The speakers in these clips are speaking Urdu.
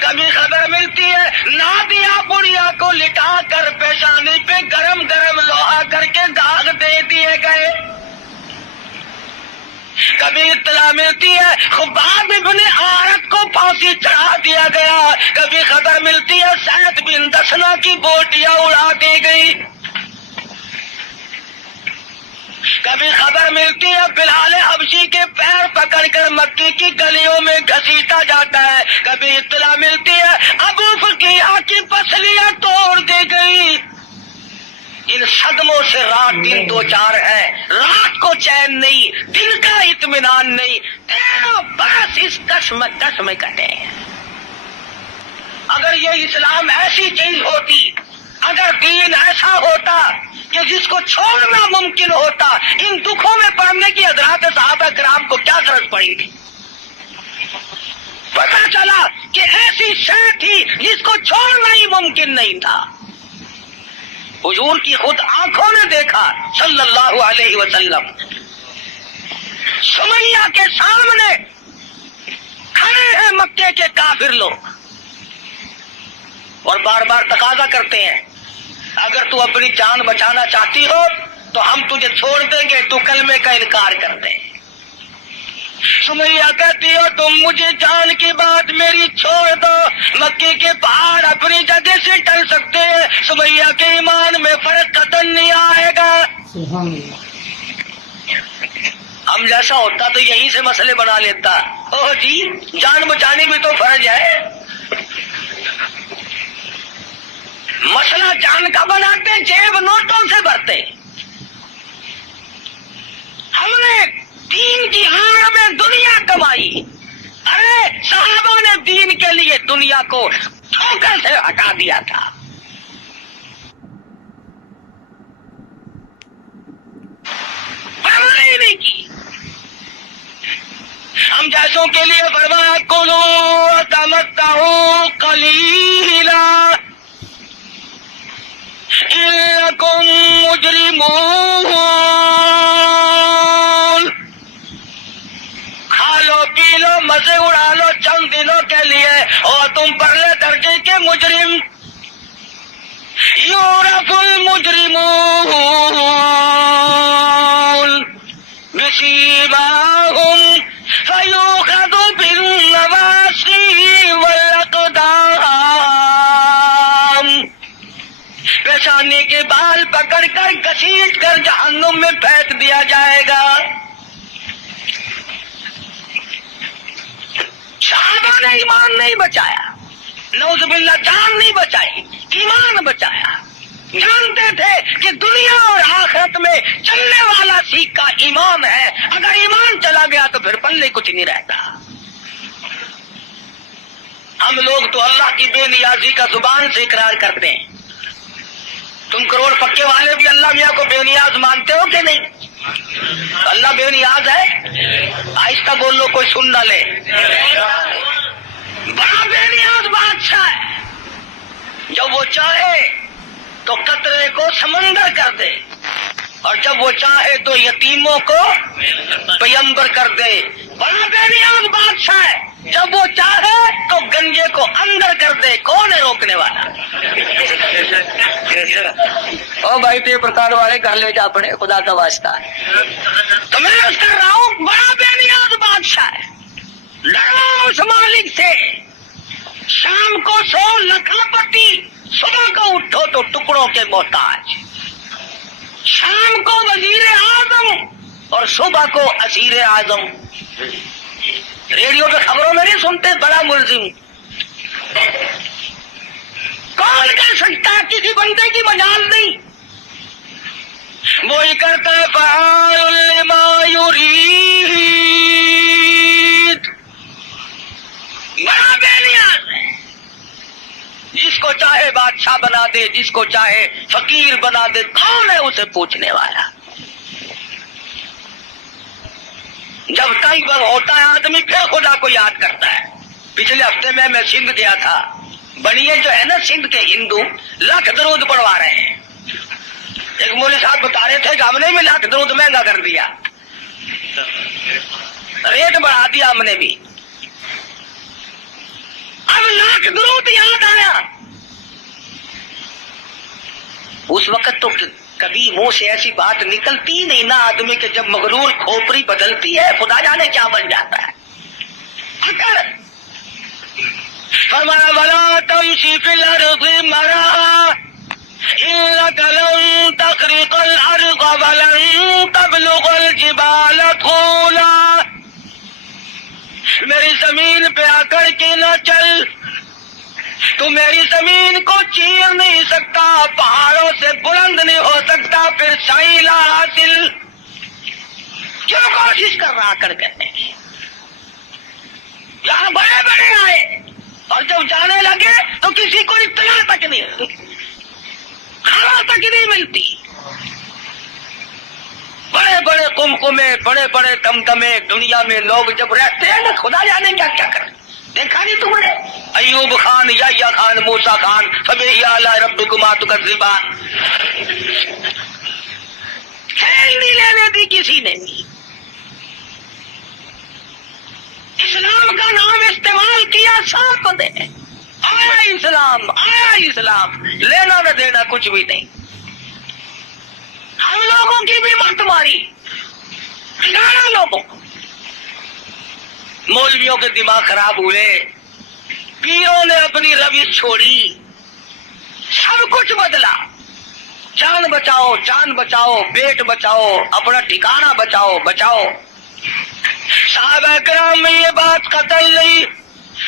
کبھی خبر ملتی ہے نادیا بڑھیا کو لٹا کر پیشانی پہ گرم گرم لوہا کر کے داغ دے دیے گئے. کبھی اطلاع ملتی ہے خباب ابن عارت کو پھانسی چڑھا دیا گیا. کبھی خبر ملتی ہے سعد بن دسنا کی بوٹیاں اڑا دی گئی. کبھی خبر ملتی ہے بلال حبشی کے پیر پکڑ کر مکی کی گلیوں میں گھسیٹا جاتا ہے. کبھی اطلاع ملتی ہے ابو فقیہ کی پسلیاں توڑ دی گئی. ان صدموں سے رات دن دو چار ہے. رات کو چین نہیں, دن کا اطمینان نہیں, تینوں برس اس کشمکش میں کٹے. اگر یہ اسلام ایسی چیز ہوتی, اگر دین ایسا ہوتا کہ جس کو چھوڑنا ممکن ہوتا, ان دکھوں میں پڑنے کی حضرات صحابہ کرام کو کیا ضرورت پڑی تھی؟ پتا چلا کہ ایسی شے تھی جس کو چھوڑنا ہی ممکن نہیں تھا. حضور کی خود آنکھوں نے دیکھا صلی اللہ علیہ وسلم سمیہ کے سامنے کھڑے ہیں مکے کے کافر لوگ اور بار بار تقاضا کرتے ہیں اگر تو اپنی جان بچانا چاہتی ہو تو ہم تجھے چھوڑ دیں گے, تو کلمے کا انکار کر دیں. سمیہ کہتی ہو تم مجھے جان کی بات میری چھوڑ دو, مکے کے پہاڑ اپنی جگہ سے ٹل سکتے ہیں, سمیہ کے ایمان میں فرق قطعاً نہیں آئے گا. ہم جیسا ہوتا تو یہیں سے مسئلے بنا لیتا. اوہ جی جان بچانی بھی تو فرض ہے. مسئلہ جان کا بناتے, جیب نوٹوں سے بھرتے. ہم نے دین کی آڑ میں دنیا کمائی. ارے صحابہ نے دین کے لیے دنیا کو ٹھوکر سے ہٹا دیا تھا. پرواہ ہی نہیں کی. ہم جیسوں کے لیے فرمایا کلوا تمتعوا قلیلا انکم مجرمون. کھا لو پی لو مزے اڑا لو چند دنوں کے لیے, اور تم پرلے درجے کے مجرم. یعرف المجرمون بسیماہم فیؤخذ بالنواصی والاقدام. پیشانی کے بال پکڑ کر گھسیٹ کر جہنم میں پھینک دیا جائے گا. صحابہ نے ایمان نہیں بچایا, نعوذ باللہ جان نہیں بچائی, ایمان بچایا. جانتے تھے کہ دنیا اور آخرت میں چلنے والا سیکہ ایمان ہے. اگر ایمان چلا گیا تو پھر پلے کچھ نہیں رہتا. ہم لوگ تو اللہ کی بے نیازی کا زبان سے اقرار کرتے ہیں. تم کروڑ پکے والے بھی اللہ میاں کو بے نیاز مانتے ہو کہ نہیں؟ اللہ بے نیاز ہے. آہستہ بول لو کوئی سن نہ لے. بڑا بے نیاز بادشاہ ہے. جب وہ چاہے تو قطرے کو سمندر کر دے, اور جب وہ چاہے تو یتیموں کو پیمبر کر دے. بڑا بے نیاز بادشاہ ہے. جب وہ چاہے تو گنجے کو اندر کر دے. کون ہے روکنے والا؟ او بھائی تے پرکار والے کر لے جا پڑے, خدا کا واسطہ ہے. تو میں اس کر رہا ہوں بڑا بے نیاز بادشاہ ہے. لڑو اس مالک سے. شام کو سو لکھاپتی, صبح کو اٹھو تو ٹکڑوں کے محتاج. شام کو وزیر اعظم اور صبح کو اسیر اعظم. ریڈیو پہ خبروں میں نہیں سنتے بڑا ملزم. کون کر سکتا ہے؟ کسی بندے کی مجال نہیں. وہی کرتا ہے فعال لما یرید. بڑا بے نیاز ہے. جس کو چاہے بادشاہ بنا دے, جس کو چاہے فقیر بنا دے. کون ہے اسے پوچھنے والا؟ جب کئی بار ہوتا ہے آدمی پھر خدا کو یاد کرتا ہے. پچھلے ہفتے میں سندھ گیا تھا. بنیے جو ہے نا سندھ کے ہندو لاکھ درود پڑھوا رہے ہیں. ایک مولوی صاحب بتا رہے تھے کہ ہم نے بھی لاکھ درود مہنگا کر دیا, ریٹ بڑھا دیا ہم نے بھی. اب لاکھ درود یاد آیا. اس وقت تو کبھی منہ سے ایسی بات نکلتی نہیں نا آدمی کے، جب مغرور کھوپڑی بدلتی ہے خدا جانے کیا بن جاتا ہے. اگر فرمایا ولا تمشی فی الارض مرحا انک لن تخرق الارض ولن تبلغ الجبال طولا. میری زمین پہ آ کر کے نہ چل، تو میری زمین کو چیر نہیں سکتا، پہاڑوں سے بلند نہیں ہو سکتا، پھر سائلہ حاصل کیوں کوشش کر رہا کر کرنے کی. یہاں بڑے بڑے آئے اور جب جانے لگے تو کسی کو اطلاع تک نہیں ملتی، خبر تک نہیں ملتی. بڑے بڑے قمقمے، بڑے بڑے دمدمے دنیا میں لوگ جب رہتے ہیں نا خدا جانے کیا کیا کریں. دیکھا نہیں تم نے ایوب خان، یحییٰ خان، موسیٰ خان، فبأي آلاء ربكما تكذبان. کھیل نہیں لینے دی کسی نے. اسلام کا نام استعمال کیا سانپ نے. آیا اسلام، آیا اسلام، لینا نہ دینا کچھ بھی نہیں. ہم لوگوں کی بھی مت ماری، بگاڑا لوگوں کو. مولویوں کے دماغ خراب ہوئے، پیروں نے اپنی روش چھوڑی، سب کچھ بدلا. جان بچاؤ، جان بچاؤ، پیٹ بچاؤ، اپنا ٹھکانہ بچاؤ، بچاؤ. صحابہ کرام میں یہ بات قتل نہیں.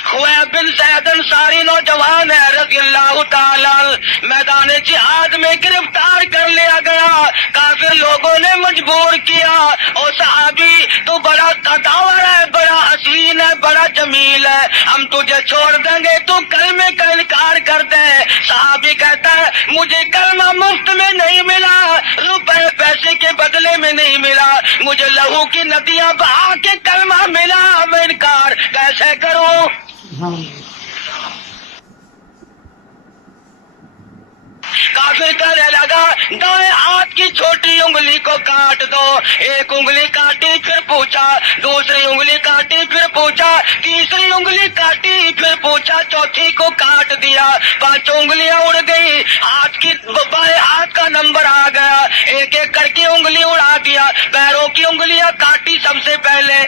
خویب بن زید انصاری نوجوان ہے رضی اللہ تعالی، میدان جہاد میں گرفتار کر لیا گیا. کافر لوگوں نے مجبور کیا، او صحابی تو بڑا قداور ہے، بڑا حسین ہے، بڑا جمیل ہے، ہم تجھے چھوڑ دیں گے تو کلمے کا انکار کر دے. صحابی کہتا ہے مجھے کلمہ مفت میں نہیں ملا، روپے پیسے کے بدلے میں نہیں ملا، مجھے لہو کی ندیاں بہا کے کلمہ ملا، میں انکار کیسے کروں. کافر کہنے لگا دائیں ہاتھ کی چھوٹی انگلی کو کاٹ دو. ایک انگلی کاٹی پھر پوچھا، دوسری انگلی کاٹی پھر پوچھا، تیسری انگلی کاٹی پھر پوچھا، چوتھی کو کاٹ دیا. 5 انگلیاں اڑ گئی، ہاتھ کی بائیں ہاتھ کا نمبر آ گیا. ایک ایک کر کے انگلی اڑا دیا. پیروں کی انگلیاں کاٹی سب سے پہلے،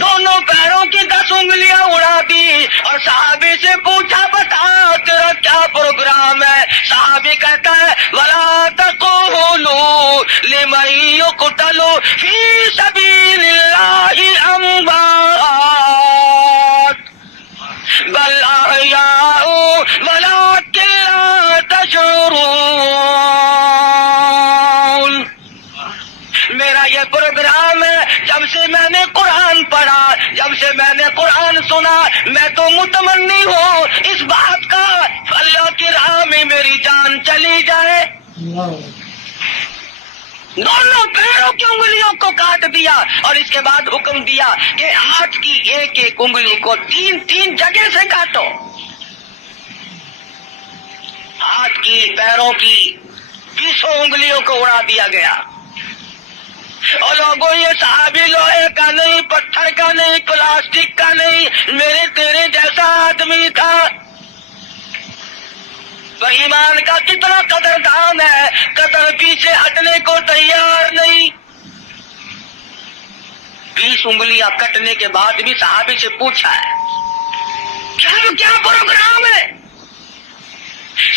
دونوں پیروں کی 10 انگلیاں اڑا دی. اور صحابی سے پوچھا بتا تیرا کیا پروگرام ہے. صحابی کہتا ہے وَلَا تَقُولُوا لِمَن يُقْتَلُ فِي سَبِيلِ اللَّهِ أَمْوَاتٌ بَلْ أَحْيَاءٌ وَلَٰكِن لَّا تَشْعُرُونَ. میرا یہ پروگرام ہے، جب سے میں نے قرآن پڑھا، جب سے میں نے قرآن سنا، میں تو متمنی ہوں اس بات کا اللہ کی راہ میں میری جان چلی جائے. دونوں پیروں کی انگلیوں کو کاٹ دیا اور اس کے بعد حکم دیا کہ ہاتھ کی ایک ایک انگلی کو 3 جگہ سے کاٹو. ہاتھ کی، پیروں کی 20 انگلیوں کو اڑا دیا گیا. اور لوگوں یہ صحابی لوہے کا نہیں، پتھر کا نہیں، پلاسٹک کا نہیں، میرے تیرے جیسا آدمی تھا. وہ ایمان کا کتنا قدردان ہے، قدر پیچھے ہٹنے کو تیار نہیں. 20 انگلیاں کٹنے کے بعد بھی صحابی سے پوچھا ہے کیا پروگرام ہے.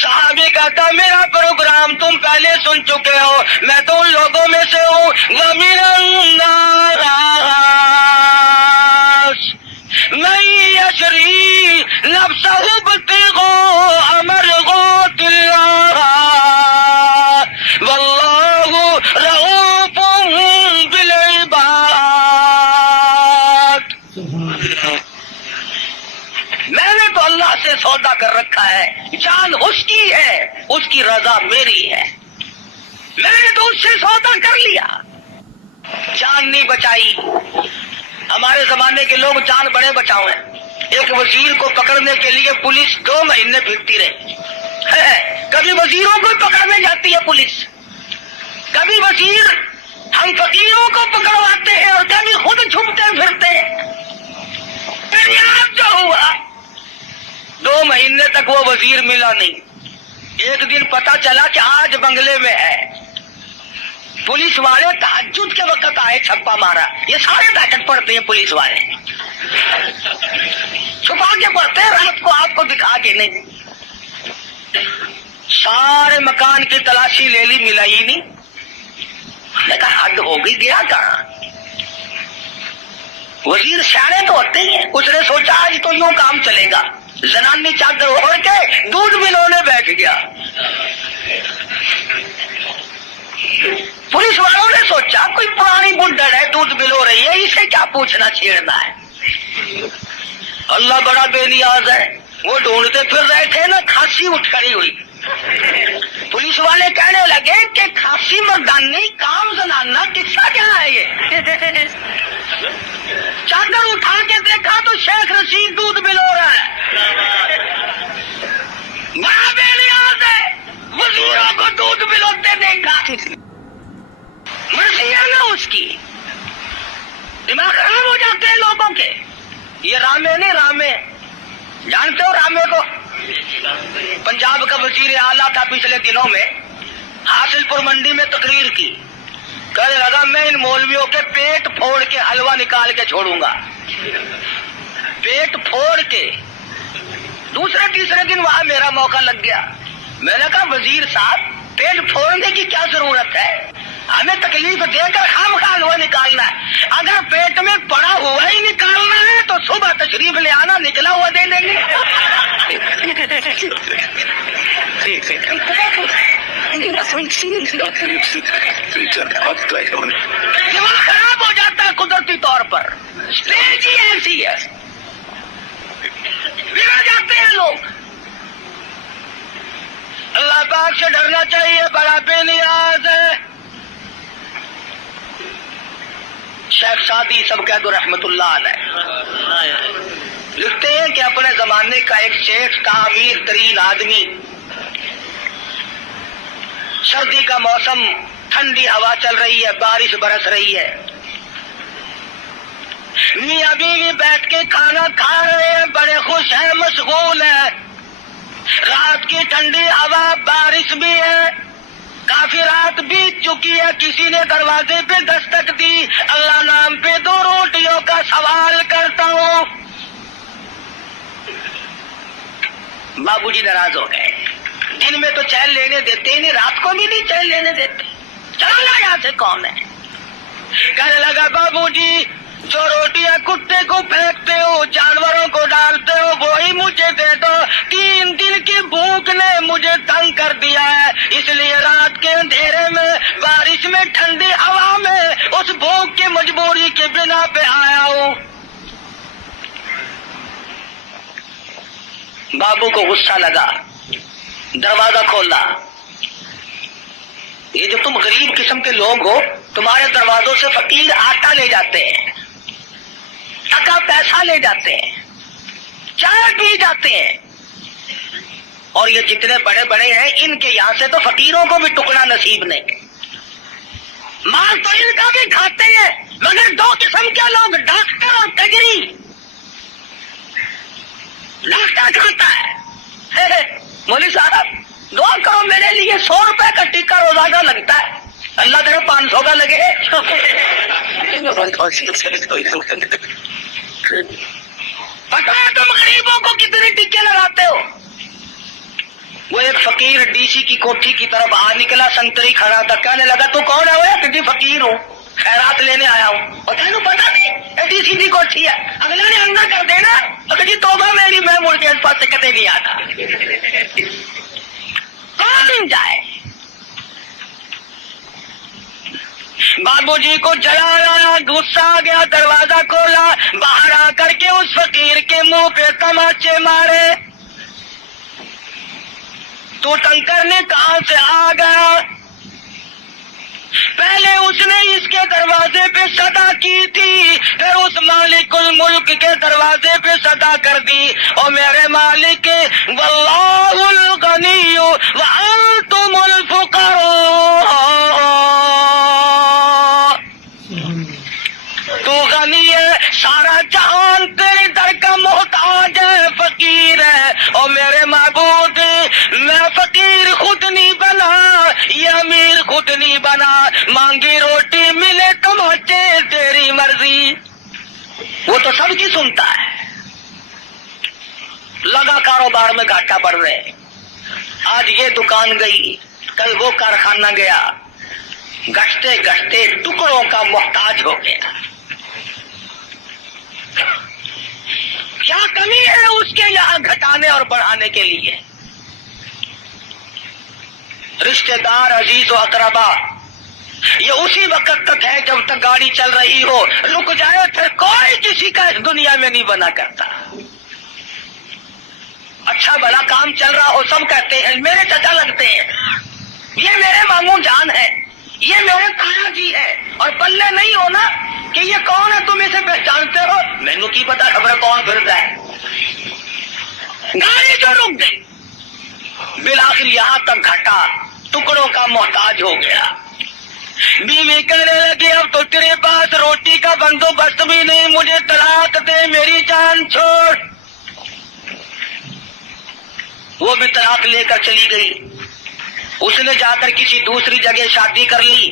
صحابی کہتا میرا پروگرام تم پہلے سن چکے ہو، میں تو ان لوگوں میں سے ہوں. وَمِنَ النَّاسِ مَن يَشْرِي نَفْسَهُ ابْتِغَاءَ مَرْضَاتِ اللَّهِ وَاللَّهُ رَءُوفٌ بِالْعِبَادِ. میں نے تو اللہ سے سودا کر رکھا ہے، جان اس کی ہے، اس کی رضا میری ہے. میں نے تو اس سے سودا کر لیا، جان نہیں بچائی. ہمارے زمانے کے لوگ جان بڑے بچاؤ ہیں. ایک وزیر کو پکڑنے کے لیے پولیس 2 مہینے پھرتی رہی ہے. کبھی وزیروں کو پکڑنے جاتی ہے پولیس، کبھی وزیر ہم فقیروں کو پکڑواتے ہیں اور کبھی خود چھپتے پھرتے ہیں. نیاز جو ہوا 2 مہینے تک وہ وزیر ملا نہیں. ایک دن پتا چلا کہ آج بنگلے میں ہے. پولیس والے تہجد کے وقت آئے, چھپا مارا. یہ سارے بیٹھک پڑتے ہیں پولیس والے, چھپا کے پڑتے ہیں, رات کو آپ کو دکھا کے نہیں. سارے مکان کی تلاشی لے لی, ملا ہی نہیں. میں کہا حد ہو گئی, گیا کہاں؟ وزیر سیانے تو ہوتے ہی ہیں. اس نے سوچا آج تو یوں کام چلے گا. زنانی چادر اوڑھ کے دودھ ملونے بیٹھ گیا. پولیس والوں نے سوچا کوئی پرانی بڈھڑ ہے, دودھ ملو رہی ہے, اسے کیا پوچھنا چھیڑنا ہے. اللہ بڑا بے نیاز ہے. وہ ڈھونڈتے پھر رہے تھے نا, کھانسی اٹھ کھڑی ہوئی. پولیس والے کہنے لگے کہ کھانسی مردانی کام زنانہ, قصہ کیا ہے یہ؟ چادر اٹھا کے دیکھا تو شیخ رشید دودھ ملو رہا ہے. بڑا بے نیاز ہے, وزیروں کو دودھ ملوتے دیکھا. مرضی ہے نا اس کی, دماغ خراب ہو جاتے ہیں لوگوں کے. یہ رامے نہیں, رامے جانتے ہو رامے کو؟ پنجاب کا وزیر اعلیٰ تھا. پچھلے دنوں میں حاصل پور منڈی میں تقریر کی. کہنے لگا میں ان مولویوں کے پیٹ پھوڑ کے حلوہ نکال کے چھوڑوں گا. پیٹ پھوڑ کے. دوسرے تیسرے دن وہاں میرا موقع لگ گیا. میں نے کہا وزیر صاحب پیٹ پھوڑنے کی کیا ضرورت ہے, ہمیں تکلیف دے کر خامخواہ حلوہ نکالنا ہے. اگر پیٹ میں پڑا ہوا ہی نکالنا ہے تو صبح تشریف لے آنا, نکلا ہوا دے دیں گے. دماغ خراب ہو جاتا ہے قدرتی طور پر. اسٹیج ہی ایسی ہے, بگڑ جاتے ہیں لوگ. اللہ پاک سے ڈرنا چاہیے, بڑا بے نیاز ہے. شیخ سعدی سب کہہ دو رحمت اللہ علیہ لکھتے ہیں کہ اپنے زمانے کا ایک شیخ تھا, امیر ترین آدمی. سردی کا موسم, ٹھنڈی ہوا چل رہی ہے, بارش برس رہی ہے. میاں بیوی بیٹھ کے کھانا کھا رہے ہیں, بڑے خوش ہیں, مشغول ہیں. رات کی ٹھنڈی ہوا, بارش بھی ہے. کافی رات بیت چکی ہے. کسی نے دروازے پہ دستک دی. اللہ نام پہ 2 روٹیوں کا سوال کرتا ہوں. بابو جی ناراض ہو گئے. دن میں تو چین لینے دیتے ہی نہیں, رات کو بھی نہیں چین لینے دیتے. چلو نا یہاں سے, کون ہے؟ کہنے لگا بابو جی جو روٹیاں کتے کو پھینکتے ہو, جانوروں کو ڈالتے ہو, وہی مجھے دے دو. 3 دن کی بھوک نے مجھے تنگ کر دیا ہے, اس لیے رات کے اندھیرے میں, بارش میں, ٹھنڈی ہوا میں اس بھوک کی مجبوری کے بنا پہ آیا ہوں. بابو کو غصہ لگا, دروازہ کھولا. یہ جو تم غریب قسم کے لوگ ہو, تمہارے دروازوں سے فقیر آٹا لے جاتے ہیں, ٹکا پیسہ لے جاتے ہیں, چائے پی جاتے ہیں, اور یہ جتنے بڑے بڑے ہیں ان کے یہاں سے تو فقیروں کو بھی ٹکڑا نصیب نہیں. مال تو ان کا بھی کھاتے ہیں, مگر 2 قسم کے لوگ, ڈاکٹر اور تجری. ڈاکٹر کھاتا ہے, مولوی صاحب دعا کرو میرے لیے, 100 روپے کا ٹکا روزانہ لگتا ہے, اللہ کرے 500 کا لگے. پتا ہے تم غریبوں کو کتنے ٹکے لگاتے ہو. وہ ایک فقیر ڈی سی کی کوٹھی کی طرف آ نکلا, سنتری کھڑا تھا. کہنے لگا تو کون ہے؟ وہ کہ فقیر ہوں, خیرات لینے آیا ہوں. اور تینوں پتا نہیں ڈی سی کی کوٹھی ہے, اگلے نے اندر کر دینا. اگر جی توبہ میری, میں مڑ کے اس پاس سے کتے نہیں آتا. کون جائے؟ بابو جی کو جلایا, غصہ آ گیا, دروازہ کھولا, باہر آ کر کے اس فقیر کے منہ پہ تماچے مارے. تو تنگ کرنے کہاں سے آ گیا؟ پہلے اس نے اس کے دروازے پہ صدا کی تھی, پھر اس مالک الملک کے دروازے پہ صدا کر دی. اور میرے مالک واللہ الغنی وانتم الفقراء, تو غنی ہے, سارا جہان تیرے در کا فقیر ہے، اور میرے معبود میں فقیر خود نہیں بنا، یہ امیر خود نہیں بنا، مانگی روٹی ملے تمہچے تیری مرضی۔ وہ تو سب کی سنتا ہے، لگا کاروبار میں گھاٹا پڑ رہے، آج یہ دکان گئی، کل وہ کارخانہ گیا، گھٹتے گھٹتے ٹکڑوں کا محتاج ہو گیا۔ کیا کمی ہے اس کے یہاں گھٹانے اور بڑھانے کے لیے؟ رشتہ دار، عزیز و اقربا، یہ اسی وقت تک ہے جب تک گاڑی چل رہی ہو، رک جائے پھر کوئی کسی کا اس دنیا میں نہیں بنا کرتا۔ اچھا بھلا کام چل رہا ہو، سب کہتے ہیں میرے چچا لگتے ہیں، یہ میرے ماموں جان ہے، یہ میرے تایا جی ہے، اور پلے نہیں ہونا کہ یہ کون ہے، تم اسے پہچانتے ہو، مینوں کی پتا خبر کون پھرتا ہے۔ گاڑی جو رک گئی، بالآخر یہاں تک گھٹا، ٹکڑوں کا محتاج ہو گیا۔ بیوی کہنے لگی اب تو تیرے پاس روٹی کا بندوبست بھی نہیں، مجھے طلاق دے، میری جان چھوڑ۔ وہ بھی طلاق لے کر چلی گئی۔ اس نے جا کر کسی دوسری جگہ شادی کر لی۔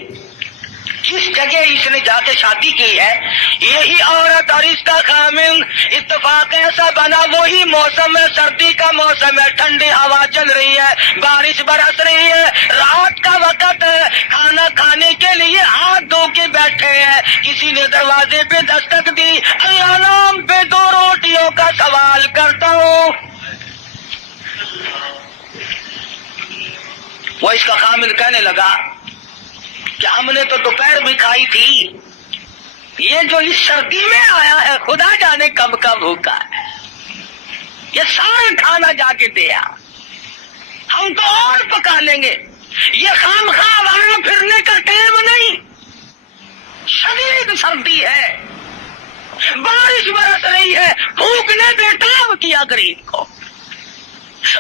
جس جگہ اس نے جا کے شادی کی ہے، یہی عورت اور اس کا خامن، اتفاق ایسا بنا وہی موسم ہے، سردی کا موسم ہے، ٹھنڈی ہوا چل رہی ہے، بارش برس رہی ہے، رات کا وقت ہے، کھانا کھانے کے لیے ہاتھ دھو کے بیٹھے ہیں، کسی نے دروازے پہ دستک دی، اللہ نام پہ 2 روٹیوں کا سوال کرتا ہوں۔ وہ اس کا خامن کہنے لگا کہ ہم نے تو دوپہر بھی کھائی تھی، یہ جو اس سردی میں آیا ہے خدا جانے کب کب بھوکا ہے، یہ سارا کھانا جا کے دیا، ہم تو اور پکا لیں گے، یہ خام خواہ وہاں پھرنے کا ٹائم نہیں، شدید سردی ہے، بارش برس رہی ہے، بھوک نے بیٹاب کیا غریب کو۔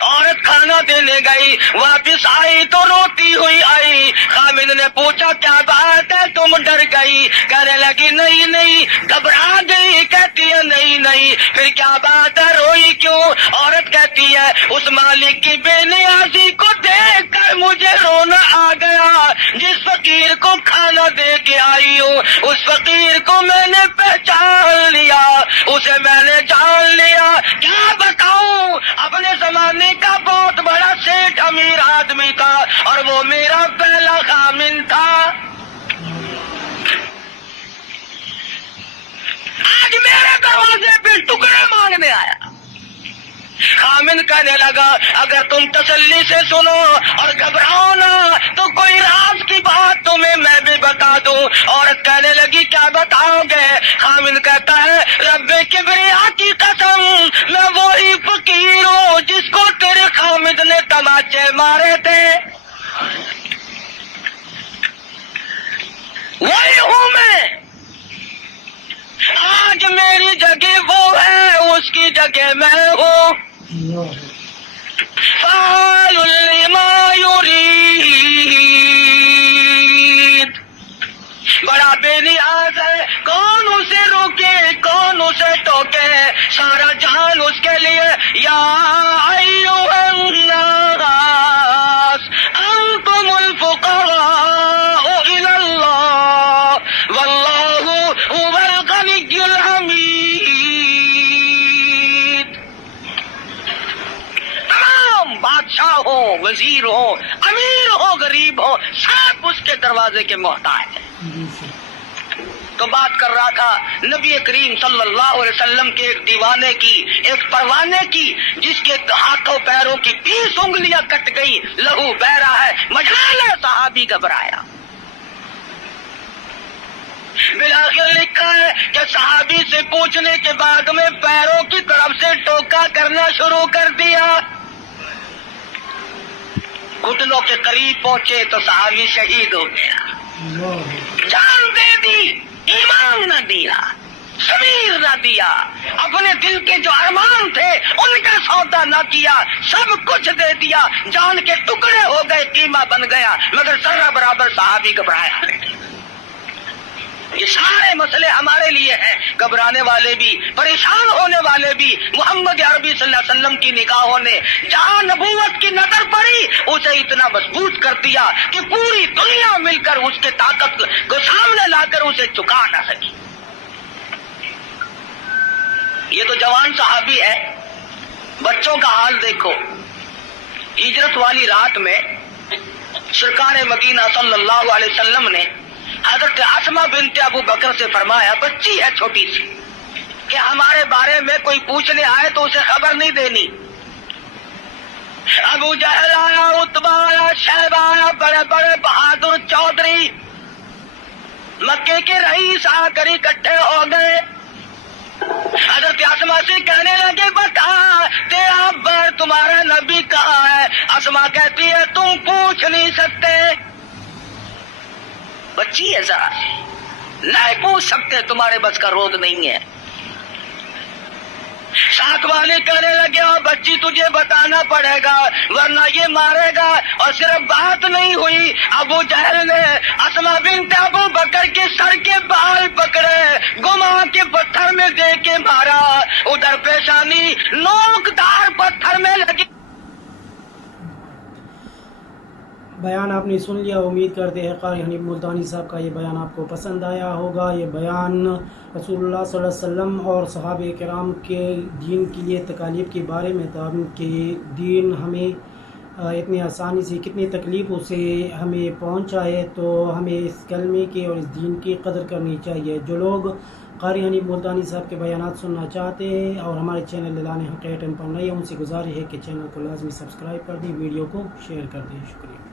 عورت کھانا دینے گئی، واپس آئی تو روتی ہوئی آئی۔ خامد نے پوچھا کیا بات ہے، تم ڈر گئی؟ کہنے لگی نہیں نہیں، گھبرا گئی۔ کہتی ہے نہیں نہیں، پھر کیا بات ہے، روئی کیوں؟ عورت کہتی ہے اس مالک کی بے نیازی کو دیکھ کر مجھے رونا آ گیا، جس فقیر کو کھانا دے کے آئی ہوں اس فقیر کو میں نے پہچان لیا، اسے میں نے جان لیا۔ کیا بتاؤں، اپنے زمانے کا بہت بڑا سیٹ امیر آدمی تھا اور وہ میرا پہلا خامن تھا، آج میرے دروازے پہ ٹکڑے مانگنے آیا۔ خامن کہنے لگا اگر تم تسلی سے سنو اور گھبراؤ نہ تو کوئی راز کی بات تمہیں میں بھی بتا دوں۔ عورت کہنے لگی کیا بتاؤ گے؟ خامن کہتا ہے رب کبریا کی قسم، میں وہی فقیر ہوں جس کو تیرے خامد نے تماچے مارے تھے، وہی ہوں میں۔ آج میری جگہ وہ ہے، اس کی جگہ میں ہوں۔ فعال لما یرید، بڑا بے نیاز ہے، کون اسے روکے کون اسے ٹوکے، سارا جہان اس کے لیے۔ یا ایھا الناس انتم الفقراء الی اللہ واللہ هو الغنی الحمید۔ تمام بادشاہ ہو، وزیر ہو، امیر ہو، غریب ہو، سب اس کے دروازے کے محتاج ہیں۔ تو بات کر رہا تھا نبی کریم صلی اللہ علیہ وسلم کے ایک دیوانے کی، ایک پروانے کی، جس کے ہاتھوں پیروں کی 20 انگلیاں کٹ گئی، لہو بہ رہا ہے، مجال ہے، صحابی گھبرایا۔ بالآخر لکھا ہے کہ صحابی سے پوچھنے کے بعد میں پیروں کی طرف سے ٹوکا کرنا شروع کر دیا، گھٹنوں کے قریب پہنچے تو صحابی شہید ہو گیا، جان دے دی، ایمان نہ دیا، ضمیر نہ دیا، اپنے دل کے جو ارمان تھے ان کا سودا نہ کیا، سب کچھ دے دیا، جان کے ٹکڑے ہو گئے، قیمہ بن گیا، مگر ذرہ برابر صحابی گھبرایا۔ یہ سارے مسئلے ہمارے لیے ہیں، گھبرانے والے بھی، پریشان ہونے والے بھی۔ محمد عربی صلی اللہ علیہ وسلم کی نگاہوں نے جہاں نبوت کی نظر پڑی اسے اتنا مضبوط کر دیا کہ پوری دنیا مل کر اس کے طاقت کو سامنے لا کر اسے چکا نہ سکی۔ یہ تو جوان صحابی ہے، بچوں کا حال دیکھو۔ ہجرت والی رات میں سرکار مدینہ صلی اللہ علیہ وسلم نے حضرت اسماء بنت ابو بکر سے فرمایا، بچی ہے چھوٹی سی، کہ ہمارے بارے میں کوئی پوچھنے آئے تو اسے خبر نہیں دینی۔ ابو جہل آیا، عتبہ آیا، شیبہ آیا، بڑے بڑے بہادر چودھری مکے کے رئیس آ کر اکٹھے ہو گئے۔ حضرت اسماء سے کہنے لگے، بتا تیرا بر تمہارا نبی کہاں ہے؟ اسماء کہتی ہے تم پوچھ نہیں سکتے، بچی ہے ذرا نہیں پوچھ سکتے، تمہارے بس کا رود نہیں ہے۔ ساتھ والے کہنے لگے، اور بچی تجھے بتانا پڑے گا ورنہ یہ مارے گا۔ اور صرف بات نہیں ہوئی، ابو جہل نے اسماء بنت ابو بکر کے سر کے بال پکڑے، گما کے پتھر میں دے کے مارا، ادھر پیشانی نوکدار پتھر میں لگی۔ بیان آپ نے سن لیا، امید کرتے ہیں قاری حنیف ملتانی صاحب کا یہ بیان آپ کو پسند آیا ہوگا۔ یہ بیان رسول اللہ صلی اللہ علیہ وسلم اور صحابہ کرام کے دین کے لیے تکالیف کے بارے میں تھا کہ دین ہمیں اتنی آسانی سے کتنی تکلیفوں سے ہمیں پہنچا ہے، تو ہمیں اس کلمے کی اور اس دین کی قدر کرنی چاہیے۔ جو لوگ قاری حنیف ملتانی صاحب کے بیانات سننا چاہتے ہیں اور ہمارے چینل اعلان حقیقت پر نئے ہیں، ان سے گزارش ہے کہ چینل کو لازمی سبسکرائب کر دیں، ویڈیو کو شیئر کر دیں۔ شکریہ۔